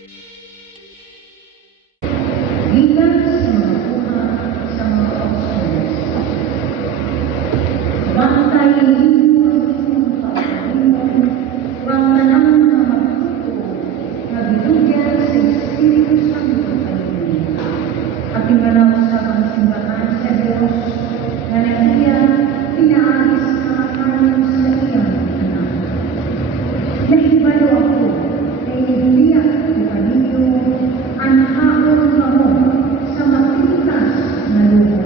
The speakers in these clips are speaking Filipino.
Bilang sa mga buha sa mga apostles, bantayin ninyo ang inyong pagkalimon, huwag tanang na magtuto na binugyan sa Espiritu Santo kayo. At imanaw sa pangsimbahan sa Diyos na nahiya pinaalis ang akalan sa iyang anak. Nahibalo ako na inibiyak ko kaninyo ang haon mo sa mapitas na luho.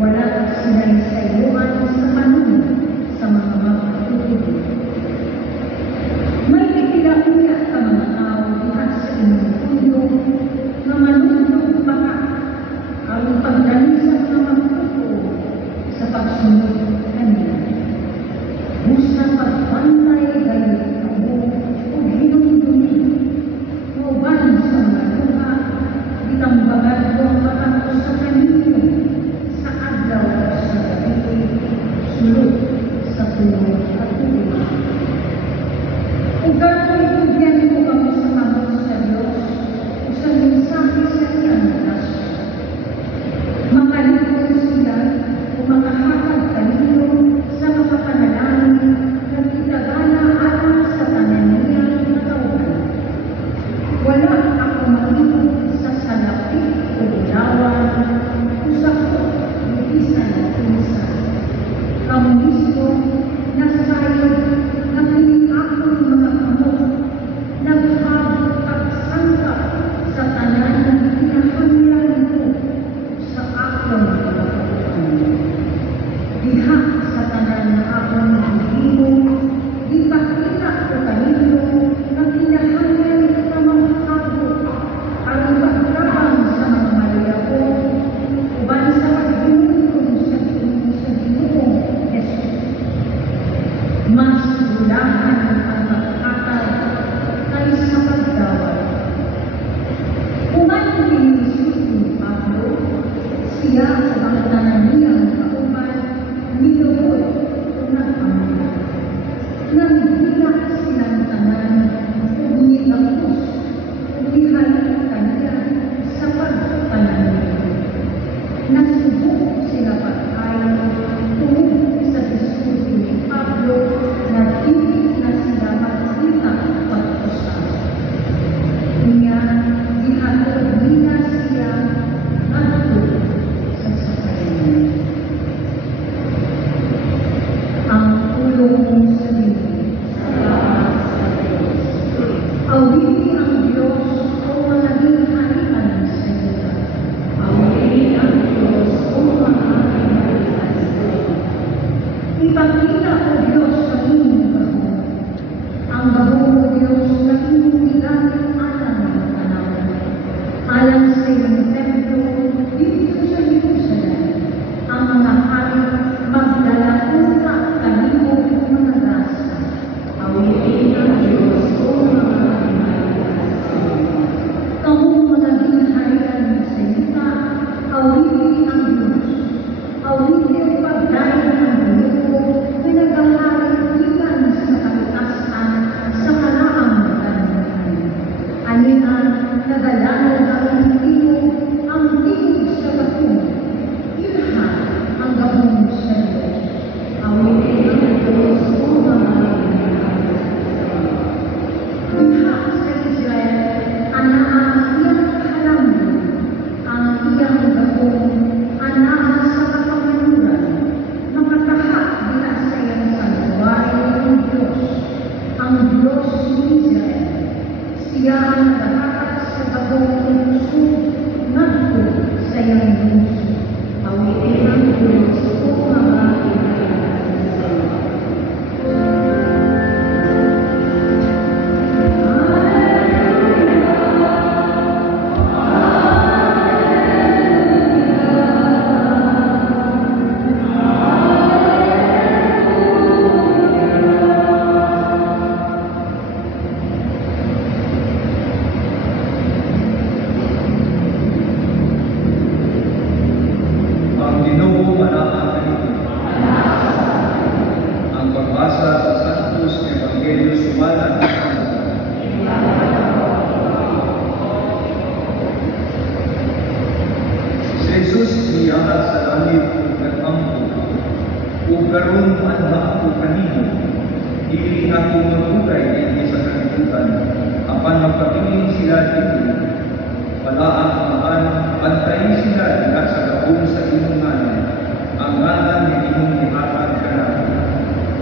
Wala sinaysayuan sa panahon sa mga magpatutuloy. May ikilakuya ka mga tao diha sa inyong pundo na manunod baka ang pagdalisang na magtutuo sa pagsunod kanila. Busa pagbantay gayon kamo o hinundumi. Mauban sa mga luha, itambagan ko ang matato sa kanino sa adlaw at sa gabi, sulod sa tulog at tulog. Kung kakuligyan ko kamo sa kamot sa Diyos, o sa mensahe sa iyang relasyon, makalikon sila o makahakag kanino sa makapanalangin na kitagana alam sa tanan niyang katawan. Wala ako makikot sa salapi o ilawan o sa isa. Kamu mismo nasayod na pinakakon mga kamot, naghabot at sangka sa tanan ng pinahanglan ko sa akong kapatuan. Diha sa tanan na akong hihimo, ipakita ko kanino na pinahanglan ka maghabot ang pagtabang sa mga malayako uban sa paghinungkong sa Ginoong Jesus. Mas ulahan ang pagkakal kaysa pagdawal. Kuman pinilisod ni Pablo, siya ang tanan niyang kauban, nilubod o nagpamilya. Nang hilak silang tanan o nilapos o nihalik kanya sa pagpananili. Nasubok sila pag-ayaw tungkol sa diskuso ni Pablo na hindi na sila magkita pag-usap. Niya, ihatod nila siya nagto sa sakayan. Ang tulong sa Biblia. Awiti ang Diyos o managing harian sa iyo. Awiti ang Diyos o managing harian sa iyo. Ipakita o Diyos sa inyong baho. Ang baho o Diyos na inyong igamit alam ng tanawan. Alam sa iyong templo dito sa Jerusalem, ang mga hari magdalakunta kanino mga karon anha ako kanimo, dili ako magugay dinhi sa kalibutan, apan magpabiling sila dito. Wala ang amaan, pantayin sila diha sa gabong sa imong ngalan, ang ngalan ni imong gihatag kanako.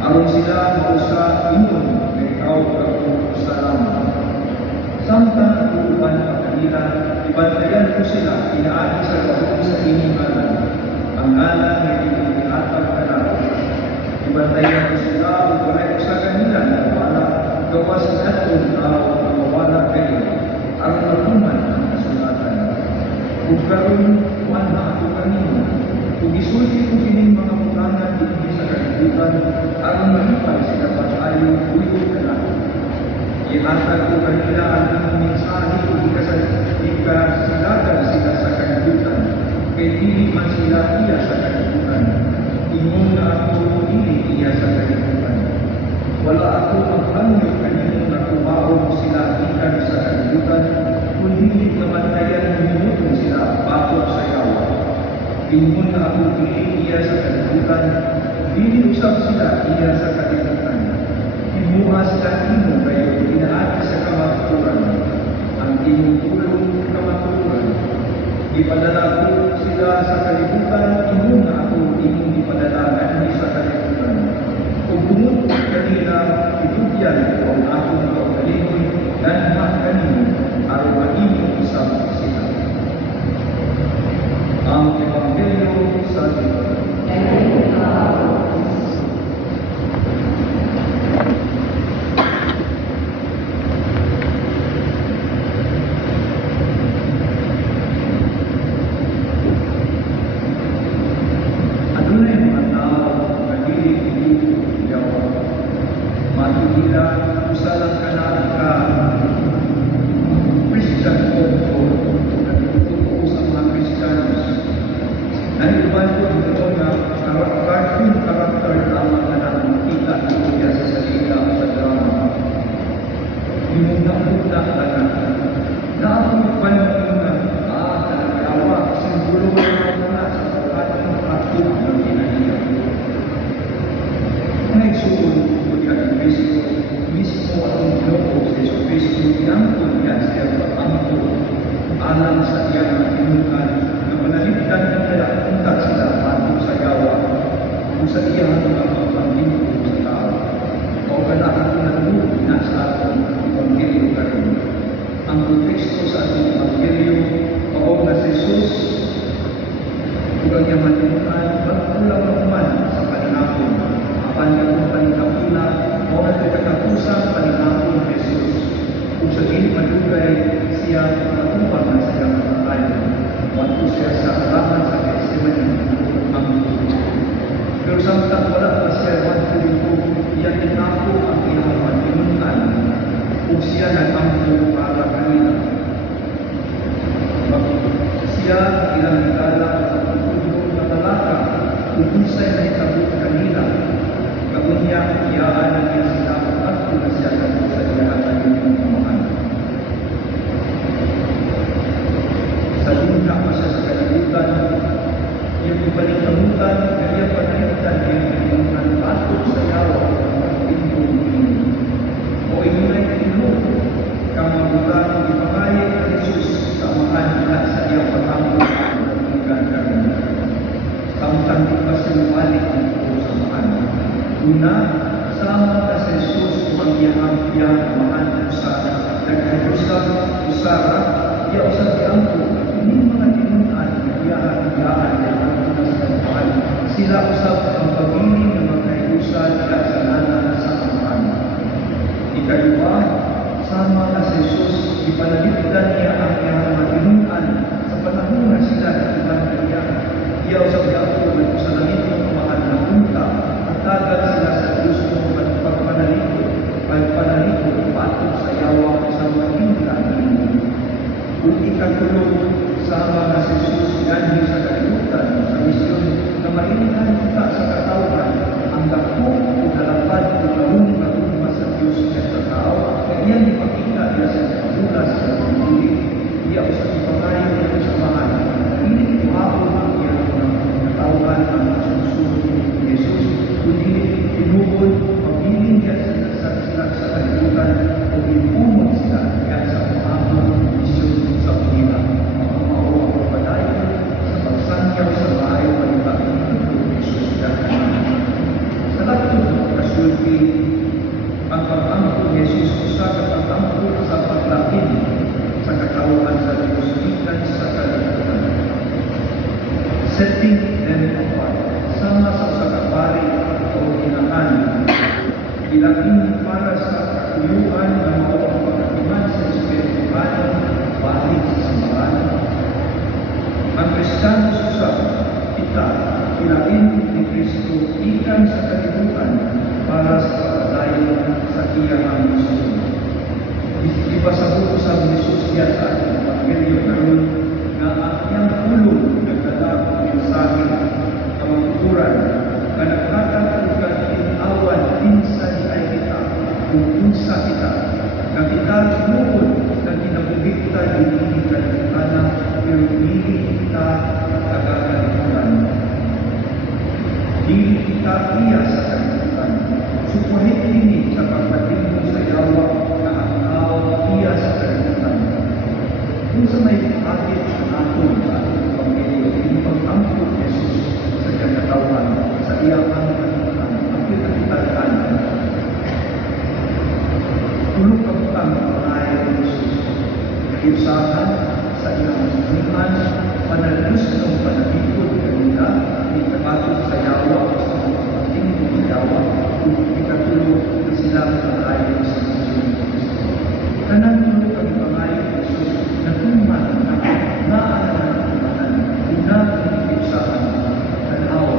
Aron sila mausa imong nga ikaw ako salamat. Samtang ako uban pa kanila, ibantayan ko sila inaagi sa gabong sa imong ngalan, ang ngalan ni imong gihatag kanako. Ibantayan ko sila ug walay ko sa kanila na wala gawas sa atong tao na mawala kayo, aron matuman ang kasulatan. Ug karon wala ako kanimo, ug isulti ko kining mga pulangan dinhi sa kalibutan, aron malipay sila pag-ayo uyod kanako. Ihatag ko kanila ang imong mensahe ug ikasilagan sila sa kalibutan, kay dili man sila iya sa kalibutan. Ingon na ako dili iya sa kalibutan. Wala ako maghanyo kanino na kumaon sila ikan sa kalibutan, kundi namantayan minuton sila batok sa yawa. Ingon na ako dili iya sa kalibutan, dili usab sila iya sa kalibutan. Imuha sila imo kayo inaagi sa kamaturan, ang imong tulong kamaturan. Ipadala ko sila sa kalibutan, ingon na ako imong ipadala kanhi sa kalibutan. Kung bumot kanila, ibugyan ko ang akong kaugalingon, ganha kanino, aron mahimong isang sila. Ang Ebanghelyo sa Diyos. Alam sa iyang natinungan na panalipdan nila untat sila batok sa yawa kung sa iyang mga pagpanglimpo sa tao. O kailangan ko na sa atong Ebanghelyo karon. Ang konteksto sa atong Ebanghelyo mao nga si Jesus ug ang iyang natinungan magkulang naman sa paninapon. Apan katong panikapuna mao nga katapusan paninapon ni Jesus. Kung sa dili madugay siya matupag na sa iyang kamatayon, wato siya sa alaman sa Gethsemane ang mundo. Pero samtang wala pa siya wato dito, iyan inako ang iyang paninungan kung siya nag-ampo para kanila. Siya ilang nagdala sa pagtutulong na talaka kung unsay na itabot kanila. Kagunya, iyaan na niya sila at kung siya nagpo sa iyang tayo sa dunya pa siya sa kalibutan, iyang ibalikamutan, iyang panalitan, iyang kalimutan, batok sa yawa, ang pagpintong ino. O inunay ino, kang mabutan, ipangayit na Jesus sa amahan niya sa iyang patampo ang pagkikan kami. Samtang di pa sinumalik ang ito sa amahan. Una, sama ka sa Jesus ang iyang amahan sa nagkayusap, usara, iya usap diangko, ini mga tinunan, iyaan ang pinasalampaan. Sila usap ang pagili ng mga kayusan sa nanan sa amahan. Ikalawa, sama na si Jesus, ipanalipdan niya ang iyang mga tinunan sa panahon na sila iban kanya. Iya usap diangko, nagpasalamit ng amahan na punta, at tagal sila sa gusto ng pagpanalito, batok sa yawa sa mga hinlan. Kung ikatulog sama na si Jesus ganhi sa kalibutan sa misyon na mainhan kita sa katawhan ang dako o nalapad o nalung sa Diyos sa tao na iyan ipakita niya sa pagbulas sa pagbulit. Iya o sa ipangayon niya sa mahal. Hindi ito hapon ang iyang katawhan ang susunod ni Jesus. laing para sa katuyuan ng mga pagkatiman sa espiritual, balik sa samahan. Ang Kristiyano sa kita, ilain ni Kristo ikan sa kalibutan para sa pagdayon sa iyang misyon. Ipasabot sa Jesus niya sa ating Evangelyo karon nga ang iyang pulong nagdala ang mensahe ng magtuturan na nagkakatulad awan pinsa ni ay kita kung unsa kita na kita tumuod na kinabubikta din kalibutan pero dili kita kagakalibutan. Dili kita iya sa kalibutan. Supuhin ini sa pagpatingin sa yawa na ang tao iya sa kalibutan. Kung sa may akit sa aton sa ating Evangelyo, yung pag-ampot ni Jesus sa kanyang katawan, sa iyang kalibutan, ang pinakitalakan. Tulog ang pangangay ni Jesus, nag-iusahan sa iyang iman, panalus ng panalipod kanila, ikabatod sa yawa, sa mga patingin sa yawa, kung ikatulog na sila pangangay sa Jesus. Kanang tulog ang pangangay ni Jesus, natuman na naanan ang imanan, nag-iusahan, tanawa,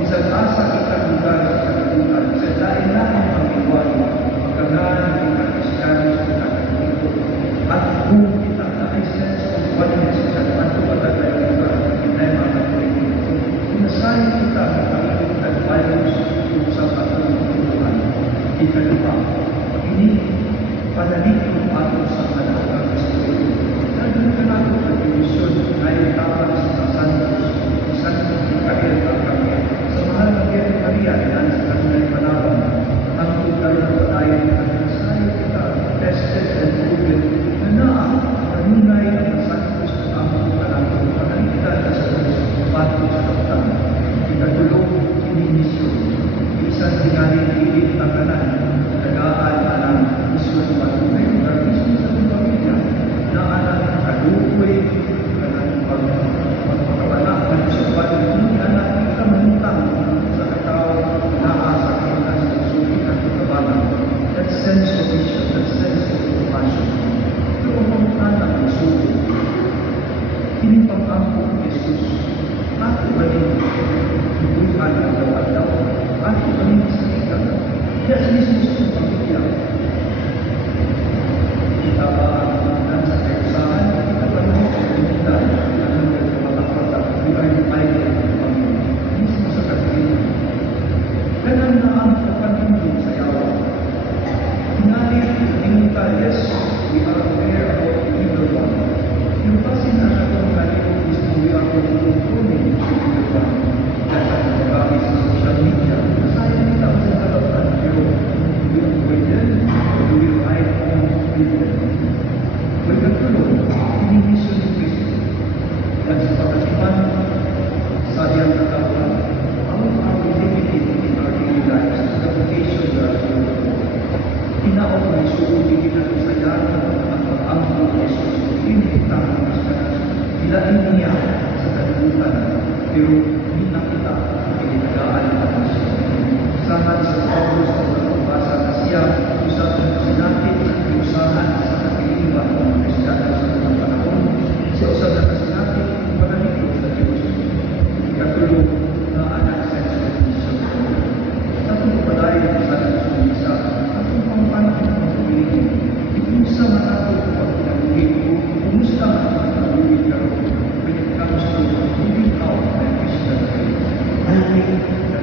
isang asa ikang lugar sa kalibutan, sa lain-lain ang iwan, magkanaan ng mga Kristiyano sa kalibutan, at kung kita na ay sense of oneness sa ato patagay lugar, hindi mga kalibutan. Inasahin kita ng kalibutan values sa atong kalibutan. Ikalupa, ini panalito ato sa kalagang Espiritu. Nandun ka nato sa division ngayon tapang sa Santos, sa Santos ni Kael kami, sa mahal ng Virgen Maria, yan sa kanilang panabang, ang tutalong patayin at nasahin kita, tested and proven, na kanunay ng Santos ang tutalong panalitan sa Santos, pato sa kaptan. Ikatulog, inimisyon, isang tingaling ilit ang kanan, nagaan ang misyon patunay ng misyon sa pamilya, na anak kalukoy, kanang pagpapakawala, pag-usapan, hindi anak kita manutang sa katao, naasa kita sa susunod at kabalan. That sense of mission, that sense of compassion. Ito ang anak ng susunod. Hindi pang-ampo ng Jesus. Ako ba rin ibuhan ang daw-daw? Ako ba rin sa ikan? Yes, mismo sa pamilya. Kita ba ang sa kaisahan? Kita ba rin sa pamilya? Ang nagpapatapat we are divided in pamilya. Mismo sa katilingan. Ganang na ang kapatindog sa yawa. Tingali, tingita, yes, we are aware about the evil one. Yung kasi na itong kalimog mismo we are controlling the evil one. Dahil ang magamit sa social media, sayang nila ang sa kalautan, pero we are avoided, or we ride on people. Huwag nagtulong, inimisyon ni Kristo. At sa pagkatipan, sa iyang katauhan, ang activity in our daily lives, the vocation we are doing. Tinaog na isuod din na sa yan ang pag-angko ni Jesus. Pinitang ang Kristiyanas. Ilain niya sa kalibutan, pero hindi na kita pinitagaan ang misyon. Saman sa Pablo sa pagkabasa na siya, usap ng sinatin at iusahan sa kapiliban ng mga Kristiyanos sa mga panahon. Siya usap na sinatin ang panaligot sa Diyos. Ikatulog na anak sense of mission. Atong padayon sa Diyos sa atong pangpanang ng pagpilitin. Ipusa man ato ang pinabuhin ko, kumusta man ang pinabuhin ka rin. When it comes to moving out my Christian faith, moving the